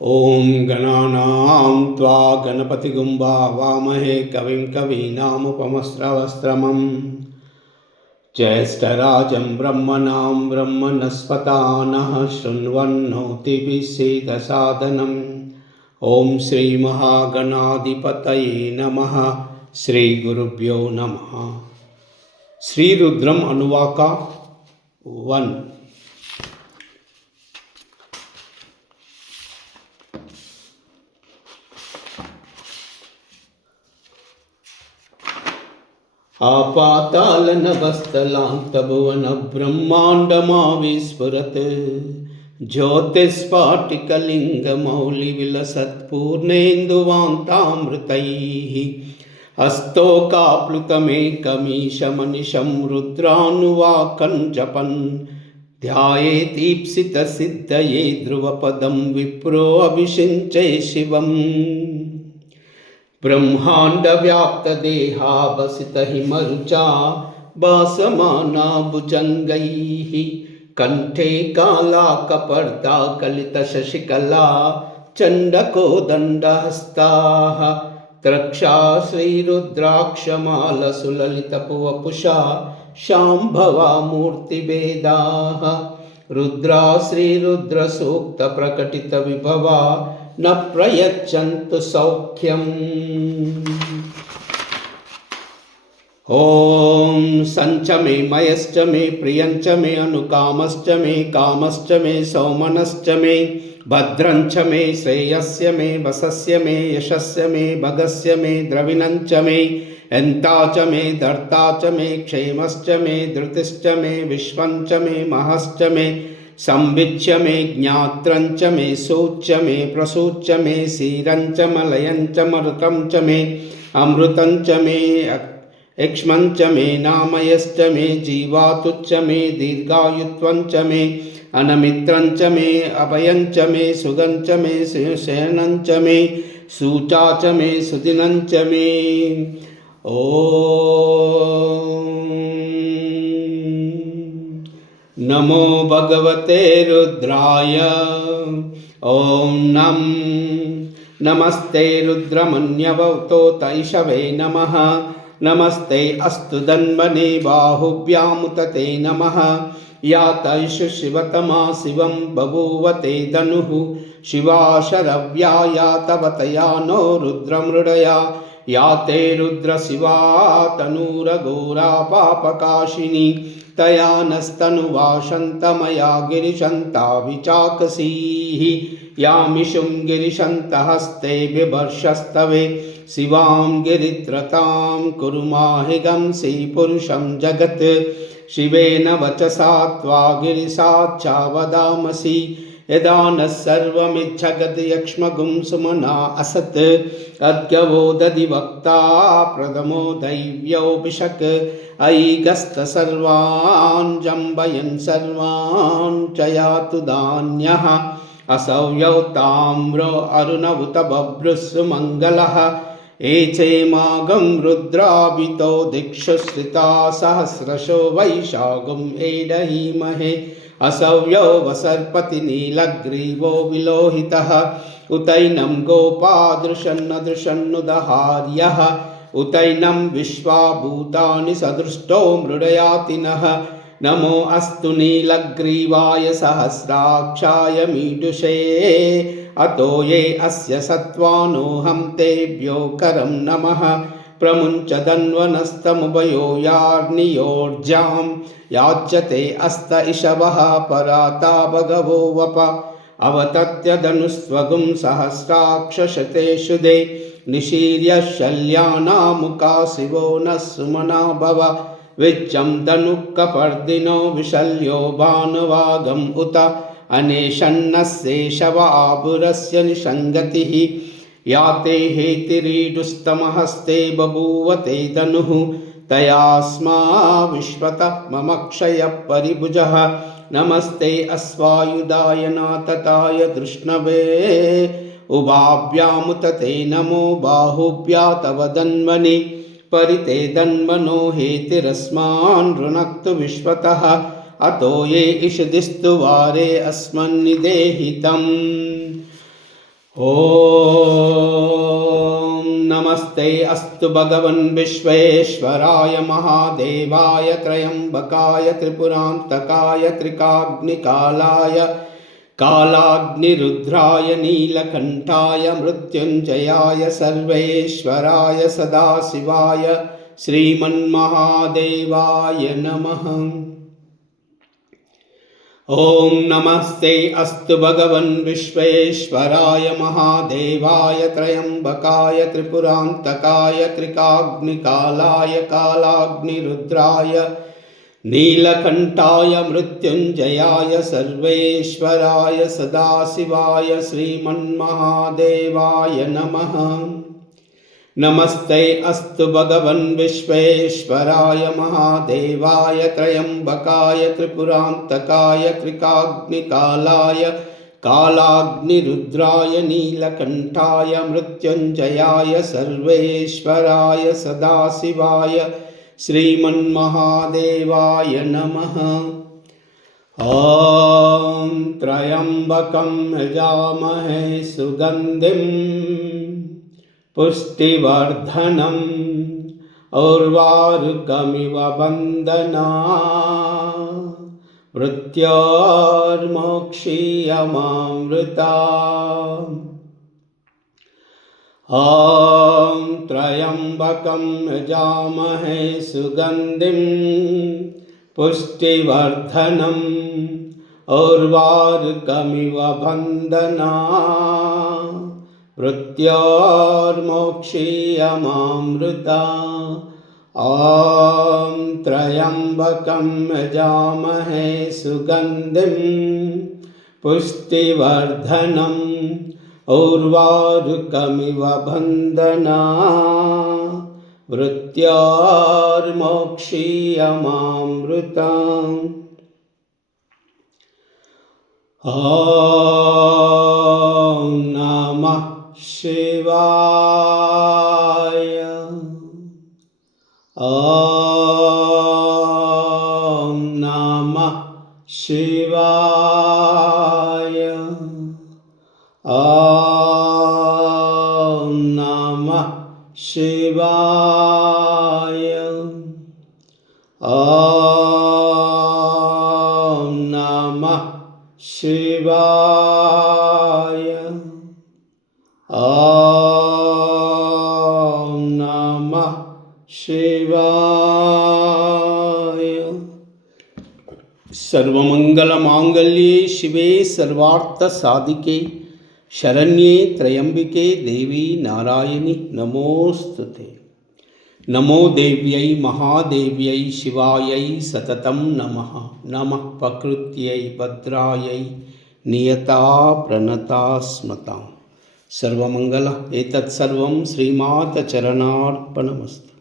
ॐ गणानां त्वा गणपतिगुं भावामहे कविं कवीनामुपमस्रवस्त्रमं ज्येष्ठराजं ब्रह्मणां ब्रह्मणस्पतानः शृण्वन्नोतिभिः ॐ श्रीमहागणाधिपतये नमः। श्रीगुरुभ्यो नमः। श्रीरुद्रम अनुवाक 1। आपातालनभस्थलान्तभुवनब्रह्माण्डमाविस्फुरत् ज्योतिस्फाटिकलिङ्गमौलिविलसत्पूर्णेन्दुवान्तामृतैः हस्तोकाप्लुतमेकमीशमनिशं रुद्रानुवाकं ध्यायेतीप्सितसिद्धये ध्रुवपदं विप्रोऽभिषिञ्चे शिवम्। ब्रह्माण्डव्याप्तदेहावसितहिमरुचा भासमाना भुजङ्गैः कण्ठे कालाकपर्दा कलितशशिकला चण्डकोदण्डहस्ताः त्रक्षा श्रीरुद्राक्षमालसुललितपुवपुषा शाम्भवा मूर्तिभेदाः रुद्रा श्रीरुद्रसूक्तप्रकटितविभवा न प्रयच्छन्तु सौख्यम्। ॐ सञ्च मे मयश्च मे प्रियञ्च मे अनुकामश्च मे कामश्च मे सौमनश्च मे भद्रञ्च मे श्रेयस्य मे वसस्य मे यशस्य मे भगस्य मे द्रविणञ्च मे यन्ता च मे धर्ता च मे क्षेमश्च मे धृतिश्च मे विश्वञ्च मे महश्च मे संविच्य मे ज्ञात्रञ्च मे सूच्य मे प्रसूच्य मे क्षीरञ्च मलयञ्च मरुतं च मे अमृतञ्च मे एक्ष्मञ्च मे नामयश्च मे जीवातुच्च मे दीर्घायुत्वञ्च मे अनमित्रञ्च मे अभयञ्च मे सुगञ्च मे शयनञ्च मे सूचा च मे सुदिनञ्च मे। ॐ नमो भगवते रुद्राय। ॐ नमस्ते रुद्रमन्यवतो तैषवे नमः। नमस्ते अस्तु धन्वने बाहुभ्यामुतते नमः। या तैषु शिवतमा शिवं बभूवते धनुः शिवा शरव्या या तव तया नो रुद्रमृडया या ते रुद्रशिवा तनूरघोरा पापकाशिनी तया नस्तनुवाशन्तमया गिरिशन्ता विचाकसीः यामिषुं गिरिशन्तहस्ते बिभर्षस्तवे शिवां गिरित्रतां कुरु माहिगंसि पुरुषं जगत् शिवेन वचसा त्वा गिरिसाक्षा वदामसि यदा नः सर्वमिच्छगद्यक्ष्मगुं सुमना असत् अद्गवो दधिवक्ता प्रथमो दैव्योऽभिषक् ऐगस्त सर्वान् जम्बयन् सर्वान् च यातु धान्यः असौयौ ताम्रो अरुणवुत बभ्रुस्सु मङ्गलः एचेमागं रुद्राभितो दिक्षु श्रिता सहस्रशो वैशाखं एडहीमहे असौयौ वसर्पति नीलग्रीवो विलोहितः उतैनं गोपादृशन्नदृशन्नुदहार्यः उतैनं विश्वाभूतानि सदृष्टो मृडयातिनः नमो अस्तु नीलग्रीवाय सहस्राक्षाय मीडुषे अतो ये अस्य सत्त्वानोऽहं तेभ्यो करं नमः प्रमुञ्च धन्वनस्तमुभयो यार्नियोर्जां याच्यते अस्त इषवः पराता भगवो वप अवतत्य धनुस्वगुं सहस्राक्षशतेषु दे निशीर्य शल्यानामुका शिवो नः सुमना भव विच्चं धनुक्कपर्दिनो विशल्यो भानुवागम् उत अनेशन्नस्येषव आभुरस्य निषङ्गतिः या ते हेतिरीडुस्तमहस्ते बभूवते धनुः तयास्मा विश्वत मम क्षयः परिभुजः नमस्ते अश्वायुधाय नातताय धृष्णवे उभाभ्यामुतते नमो बाहुभ्या तव धन्वने परिते धन्वनो हेतिरस्मान् ऋणक्तु विश्वतः अतो ये इषदिस्तु वारे अस्मन्निदेहितम्। ॐ नमस्ते अस्तु भगवन् विश्वेश्वराय महादेवाय त्र्यम्बकाय त्रिपुरान्तकाय त्रिकाग्निकालाय कालाग्निरुद्राय नीलकण्ठाय मृत्युञ्जयाय सर्वेश्वराय सदाशिवाय श्रीमन्महादेवाय नमः। ॐ नमस्ते अस्तु भगवन् विश्वेश्वराय महादेवाय त्र्यम्बकाय त्रिपुरान्तकाय त्रिकाग्निकालाय कालाग्निरुद्राय नीलकण्ठाय मृत्युञ्जयाय सर्वेश्वराय सदाशिवाय श्रीमन्महादेवाय नमः। नमस्ते अस्तु भगवन् विश्वेश्वराय महादेवाय त्र्यम्बकाय त्रिपुरान्तकाय त्रिकाग्निकालाय कालाग्निरुद्राय नीलकण्ठाय मृत्युञ्जयाय सर्वेश्वराय सदाशिवाय श्रीमन्महादेवाय नमः। ॐ त्र्यम्बकं यजामहे सुगन्धिं पुष्टिवर्धनम् उर्वारुकमिव बन्धनात् मृत्योर्मोक्षीयमामृतात्। ॐ त्र्यम्बकं यजामहे सुगन्धिं पुष्टिवर्धनम् उर्वारुकमिव बन्धनात् मृत्योर्मोक्षीयमामृतात्। ॐ त्र्यम्बकं यजामहे सुगन्धिं पुष्टिवर्धनम् उर्वारुकमिव बन्धनात् मृत्योर्मोक्षीयमामृतात्। ॐ नमः शिवाय। ॐ नमः शिवाय। ॐ नमः शिवाय। ॐ नमः शिवाय। ॐ नमः शिवाय। सर्वमंगलमांगल्ये शिवे सर्वार्थसाधिके शरण्ये त्र्यंबिके देवी नारायणि नमोस्तुते। नमो देव्यै महादेव्यै शिवायै सततं नमः। नमः प्रकृत्यै भद्रायै नियता प्रणता स्मता। सर्वमंगल एतत् सर्वं श्रीमाता चरणार्पणमस्तु।